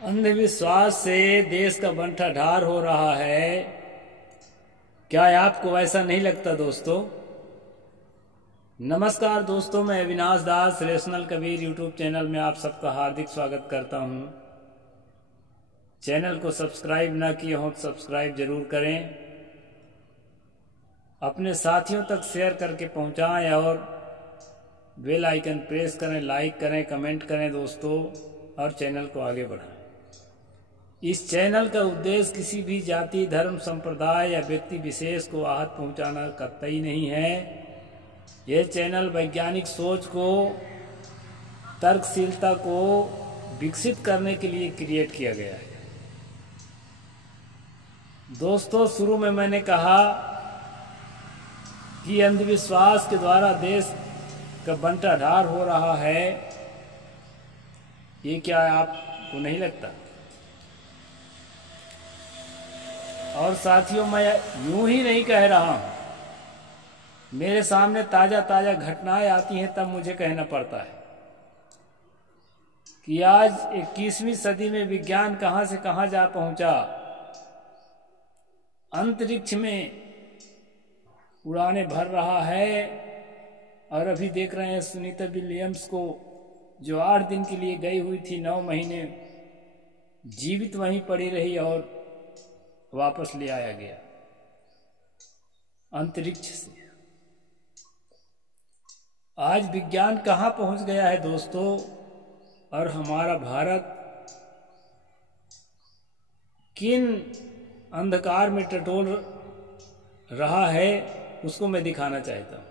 अंधविश्वास से देश का बंटाढार हो रहा है। क्या आपको ऐसा नहीं लगता दोस्तों? नमस्कार दोस्तों, मैं अविनाश दास रेशनल कबीर यूट्यूब चैनल में आप सबका हार्दिक स्वागत करता हूं। चैनल को सब्सक्राइब ना किए हो तो सब्सक्राइब जरूर करें, अपने साथियों तक शेयर करके पहुंचाएं और बेल आइकन प्रेस करें, लाइक करें, कमेंट करें दोस्तों, और चैनल को आगे बढ़ाएं। इस चैनल का उद्देश्य किसी भी जाति, धर्म, संप्रदाय या व्यक्ति विशेष को आहत पहुंचाना कतई नहीं है। यह चैनल वैज्ञानिक सोच को, तर्कशीलता को विकसित करने के लिए क्रिएट किया गया है। दोस्तों, शुरू में मैंने कहा कि अंधविश्वास के द्वारा देश का बंटाढार हो रहा है। ये क्या आपको नहीं लगता? और साथियों, मैं यूं ही नहीं कह रहा हूं, मेरे सामने ताजा ताजा घटनाएं आती हैं तब मुझे कहना पड़ता है कि आज 21वीं सदी में विज्ञान कहां से कहां जा पहुंचा। अंतरिक्ष में उड़ानें भर रहा है। और अभी देख रहे हैं सुनीता विलियम्स को, जो 8 दिन के लिए गई हुई थी, 9 महीने जीवित वहीं पड़ी रही और वापस ले आया गया अंतरिक्ष से। आज विज्ञान कहां पहुंच गया है दोस्तों, और हमारा भारत किन अंधकार में टटोल रहा है, उसको मैं दिखाना चाहता हूं।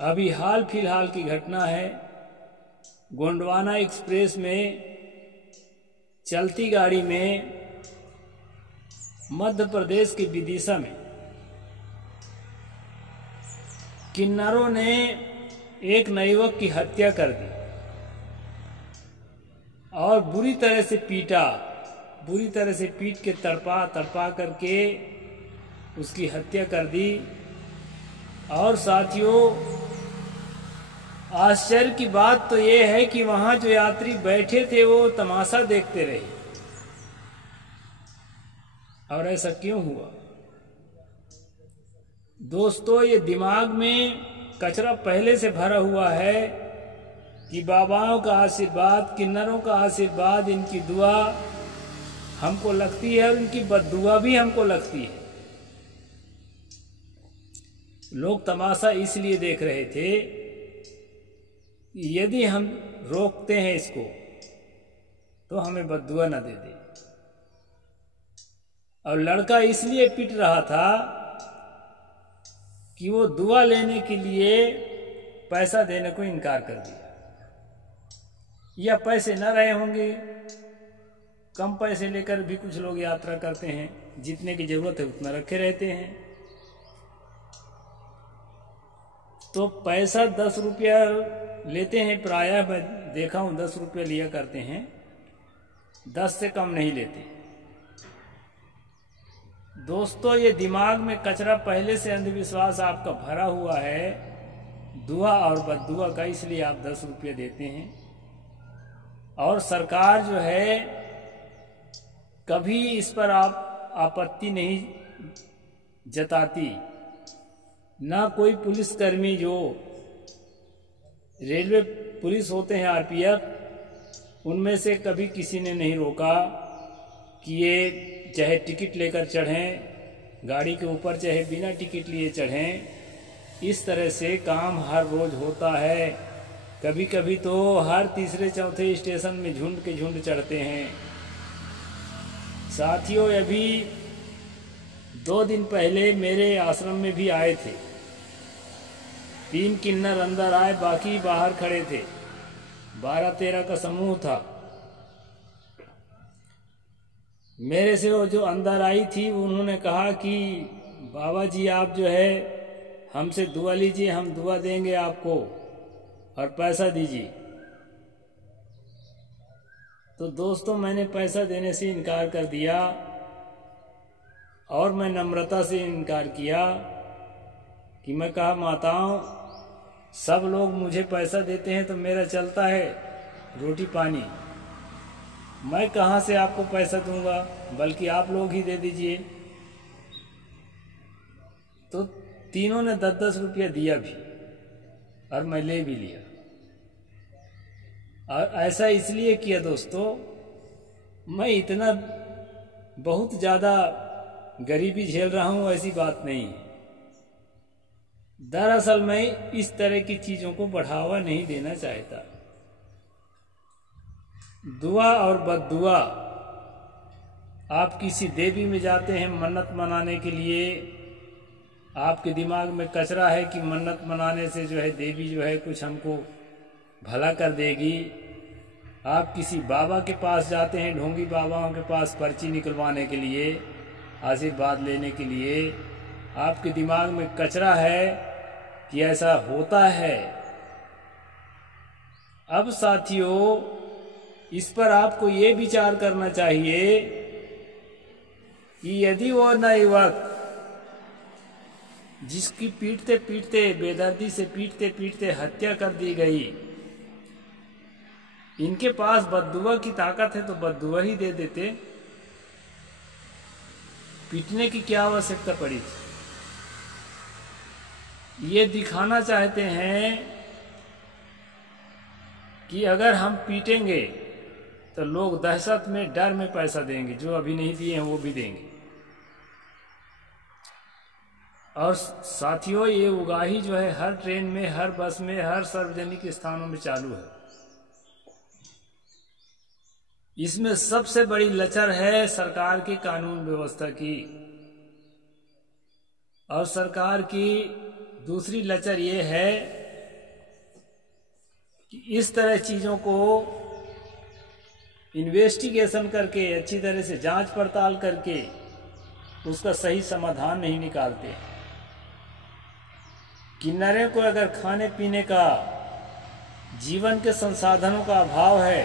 अभी हाल फिलहाल की घटना है, गोंडवाना एक्सप्रेस में चलती गाड़ी में मध्य प्रदेश के विदिशा में किन्नरों ने एक नवयुवक की हत्या कर दी और बुरी तरह से पीट के तड़पा करके उसकी हत्या कर दी। और साथियों, आश्चर्य की बात तो ये है कि वहां जो यात्री बैठे थे वो तमाशा देखते रहे। और ऐसा क्यों हुआ दोस्तों? ये दिमाग में कचरा पहले से भरा हुआ है कि बाबाओं का आशीर्वाद, किन्नरों का आशीर्वाद, इनकी दुआ हमको लगती है और इनकी बद्दुआ भी हमको लगती है। लोग तमाशा इसलिए देख रहे थे, यदि हम रोकते हैं इसको तो हमें बद्दुआ न दे दे। और लड़का इसलिए पिट रहा था कि वो दुआ लेने के लिए पैसा देने को इनकार कर दिया, या पैसे न रहे होंगे। कम पैसे लेकर भी कुछ लोग यात्रा करते हैं, जितने की जरूरत है उतना रखे रहते हैं। तो पैसा 10 रुपया लेते हैं, प्रायः मैं देखा हूं 10 रुपया लिया करते हैं, 10 से कम नहीं लेते। दोस्तों, ये दिमाग में कचरा पहले से अंधविश्वास आपका भरा हुआ है, दुआ और बद्दुआ का, इसलिए आप 10 रुपये देते हैं। और सरकार जो है कभी इस पर आप आपत्ति नहीं जताती। ना कोई पुलिसकर्मी, जो रेलवे पुलिस होते हैं आरपीएफ, उनमें से कभी किसी ने नहीं रोका कि ये चाहे टिकट लेकर चढ़ें गाड़ी के ऊपर, चाहे बिना टिकट लिए चढ़ें। इस तरह से काम हर रोज होता है। कभी कभी तो हर तीसरे चौथे स्टेशन में झुंड के झुंड चढ़ते हैं। साथियों, अभी 2 दिन पहले मेरे आश्रम में भी आए थे। 3 किन्नर अंदर आए, बाकी बाहर खड़े थे। 12-13 का समूह था। मेरे से वो जो अंदर आई थी, उन्होंने कहा कि बाबा जी, आप जो है हमसे दुआ लीजिए, हम दुआ देंगे आपको और पैसा दीजिए। तो दोस्तों, मैंने पैसा देने से इनकार कर दिया और मैं नम्रता से इनकार किया कि मैं कहा, माताओं, सब लोग मुझे पैसा देते हैं तो मेरा चलता है, रोटी पानी, मैं कहाँ से आपको पैसा दूंगा, बल्कि आप लोग ही दे दीजिए। तो तीनों ने 10-10 रुपया दिया भी और मैं ले भी लिया। और ऐसा इसलिए किया दोस्तों, मैं इतना बहुत ज़्यादा गरीबी झेल रहा हूँ ऐसी बात नहीं है। दरअसल मैं इस तरह की चीज़ों को बढ़ावा नहीं देना चाहता। दुआ और बद्दुआ, आप किसी देवी में जाते हैं मन्नत मनाने के लिए, आपके दिमाग में कचरा है कि मन्नत मनाने से जो है देवी जो है कुछ हमको भला कर देगी। आप किसी बाबा के पास जाते हैं, ढोंगी बाबाओं के पास पर्ची निकलवाने के लिए, आशीर्वाद लेने के लिए, आपके दिमाग में कचरा है कि ऐसा होता है। अब साथियों, इस पर आपको ये विचार करना चाहिए कि यदि वो न युवक जिसकी पीटते पीटते, बेदर्दी से पीटते पीटते हत्या कर दी गई, इनके पास बद्दुआ की ताकत है तो बद्दुआ ही दे देते, पीटने की क्या आवश्यकता पड़ी थी। ये दिखाना चाहते हैं कि अगर हम पीटेंगे तो लोग दहशत में, डर में पैसा देंगे, जो अभी नहीं दिए हैं वो भी देंगे। और साथियों, ये उगाही जो है हर ट्रेन में, हर बस में, हर सार्वजनिक स्थानों में चालू है। इसमें सबसे बड़ी लचर है सरकार की कानून व्यवस्था की, और सरकार की दूसरी लचर ये है कि इस तरह चीज़ों को इन्वेस्टिगेशन करके, अच्छी तरह से जांच पड़ताल करके उसका सही समाधान नहीं निकालते। किन्नरे को अगर खाने पीने का, जीवन के संसाधनों का अभाव है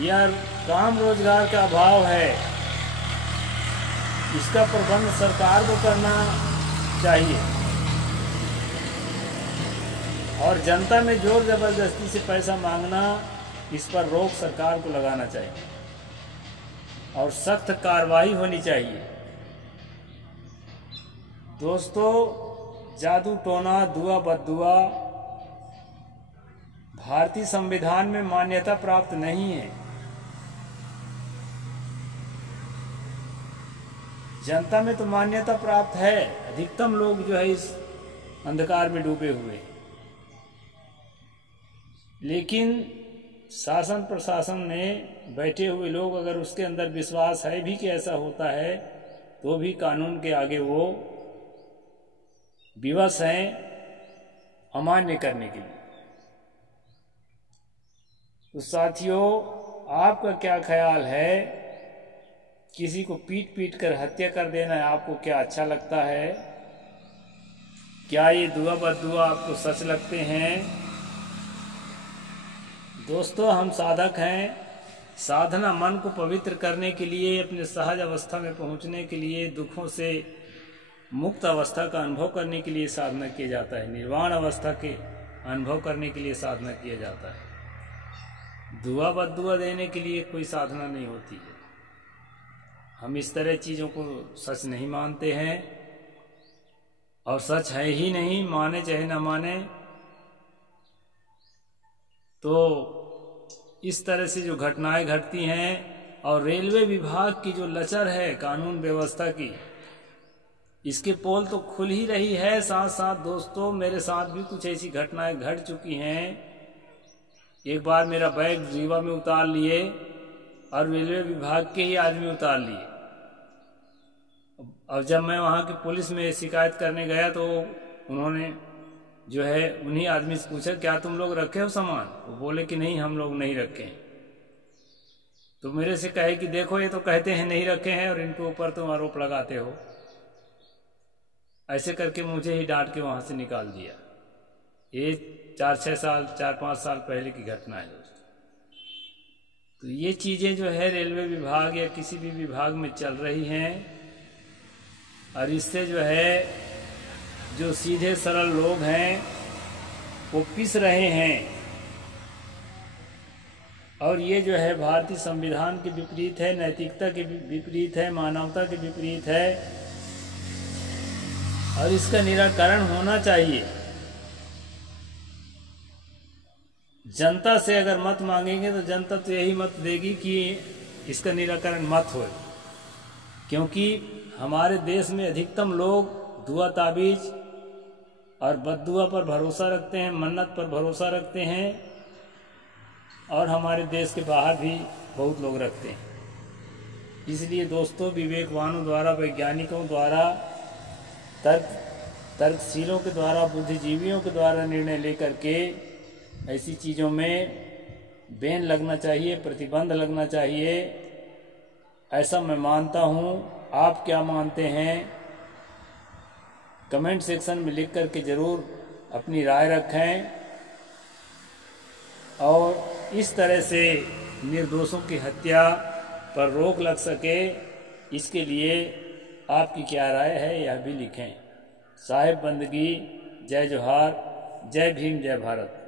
या काम रोजगार का अभाव है, इसका प्रबंध सरकार को करना चाहिए। और जनता में जोर जबरदस्ती से पैसा मांगना, इस पर रोक सरकार को लगाना चाहिए और सख्त कार्रवाई होनी चाहिए। दोस्तों, जादू टोना, दुआ बद्दुआ भारतीय संविधान में मान्यता प्राप्त नहीं है। जनता में तो मान्यता प्राप्त है, अधिकतम लोग जो है इस अंधकार में डूबे हुए, लेकिन शासन प्रशासन में बैठे हुए लोग अगर उसके अंदर विश्वास है भी कि ऐसा होता है, तो भी कानून के आगे वो विवश हैं अमान्य करने के लिए। तो साथियों, आपका क्या ख्याल है? किसी को पीट पीट कर हत्या कर देना है आपको क्या अच्छा लगता है? क्या ये दुआ बद्दुआ आपको सच लगते हैं? दोस्तों, हम साधक हैं। साधना मन को पवित्र करने के लिए, अपने सहज अवस्था में पहुंचने के लिए, दुखों से मुक्त अवस्था का अनुभव करने के लिए साधना किया जाता है। निर्वाण अवस्था के अनुभव करने के लिए साधना किया जाता है। दुआ बद्दुआ देने के लिए कोई साधना नहीं होती है। हम इस तरह चीज़ों को सच नहीं मानते हैं, और सच है ही नहीं, माने चाहे न माने। तो इस तरह से जो घटनाएं घटती हैं, और रेलवे विभाग की जो लचर है कानून व्यवस्था की, इसके पोल तो खुल ही रही है। साथ साथ दोस्तों, मेरे साथ भी कुछ ऐसी घटनाएं घट चुकी हैं। एक बार मेरा बैग रीवा में उतार लिए और रेलवे विभाग के ही आदमी उतार लिए। और जब मैं वहाँ की पुलिस में शिकायत करने गया तो उन्होंने जो है उन्हीं आदमी से पूछा, क्या तुम लोग रखे हो सामान? वो बोले कि नहीं, हम लोग नहीं रखे हैं। तो मेरे से कहे कि देखो, ये तो कहते हैं नहीं रखे हैं और इनके ऊपर तुम आरोप लगाते हो। ऐसे करके मुझे ही डांट के वहाँ से निकाल दिया। ये 4-5 साल पहले की घटना है दोस्तों। तो ये चीज़ें जो है रेलवे विभाग या किसी भी विभाग में चल रही हैं, और इससे जो है जो सीधे सरल लोग हैं वो पिस रहे हैं। और ये जो है भारतीय संविधान के विपरीत है, नैतिकता के विपरीत है, मानवता के विपरीत है और इसका निराकरण होना चाहिए। जनता से अगर मत मांगेंगे तो जनता तो यही मत देगी कि इसका निराकरण मत हो, क्योंकि हमारे देश में अधिकतम लोग दुआ ताबीज और बद्दुआ पर भरोसा रखते हैं, मन्नत पर भरोसा रखते हैं और हमारे देश के बाहर भी बहुत लोग रखते हैं। इसलिए दोस्तों, विवेकवानों द्वारा, वैज्ञानिकों द्वारा, तर्कशीलों के द्वारा, बुद्धिजीवियों के द्वारा निर्णय लेकर के ऐसी चीज़ों में बैन लगना चाहिए, प्रतिबंध लगना चाहिए, ऐसा मैं मानता हूँ। आप क्या मानते हैं? कमेंट सेक्शन में लिख कर के ज़रूर अपनी राय रखें और इस तरह से निर्दोषों की हत्या पर रोक लग सके, इसके लिए आपकी क्या राय है यह भी लिखें। साहिब बंदगी, जय जोहार, जय भीम, जय भारत।